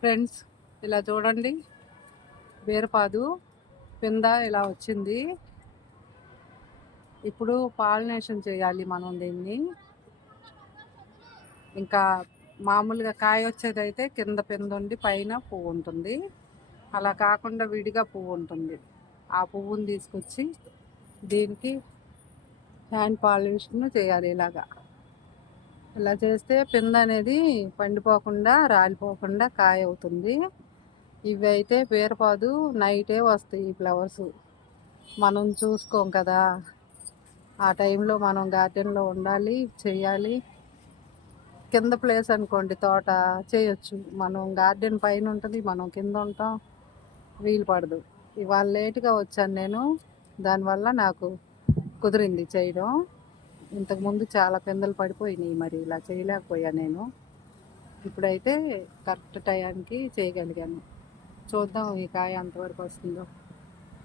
Friends, ఇలా చూడండి, బీరపాదు పింద ఇలా వచ్చింది. ఇప్పుడు పాలినేషన్ చేయాలి మనం దీన్ని. ఇంకా మామూలుగా కాయ వచ్చేదైతే కింద పింద ఉండి పైన పువ్వు ఉంటుంది. అలా కాకుండా విడిగా పువ్వు ఉంటుంది. ఆ పువ్వుని తీసుకొచ్చి దీనికి హ్యాండ్ పాలిషన్ చేయాలి. ఇలా చేస్తే పింద అనేది పండిపోకుండా రాలిపోకుండా కాయ అవుతుంది. ఇవి అయితే బీరపాదు నైటే వస్తాయి. ఈ ఫ్లవర్స్ మనం చూసుకోం కదా, ఆ టైంలో మనం గార్డెన్లో ఉండాలి, చేయాలి. కింద ప్లేస్ అనుకోండి, తోట చేయొచ్చు. మనం గార్డెన్ పైన ఉంటుంది, మనం కింద ఉంటాం, వీలు పడదు. ఇవాళ లేట్గా వచ్చాను నేను, దానివల్ల నాకు కుదిరింది చేయడం. ఇంతకుముందు చాలా పిందెలు పడిపోయినాయి, మరి ఇలా చేయలేకపోయా నేను. ఇప్పుడైతే కరెక్ట్ టయానికి చేయగలిగాను. చూద్దాం ఈ కాయ ఎంతవరకు వస్తుందో.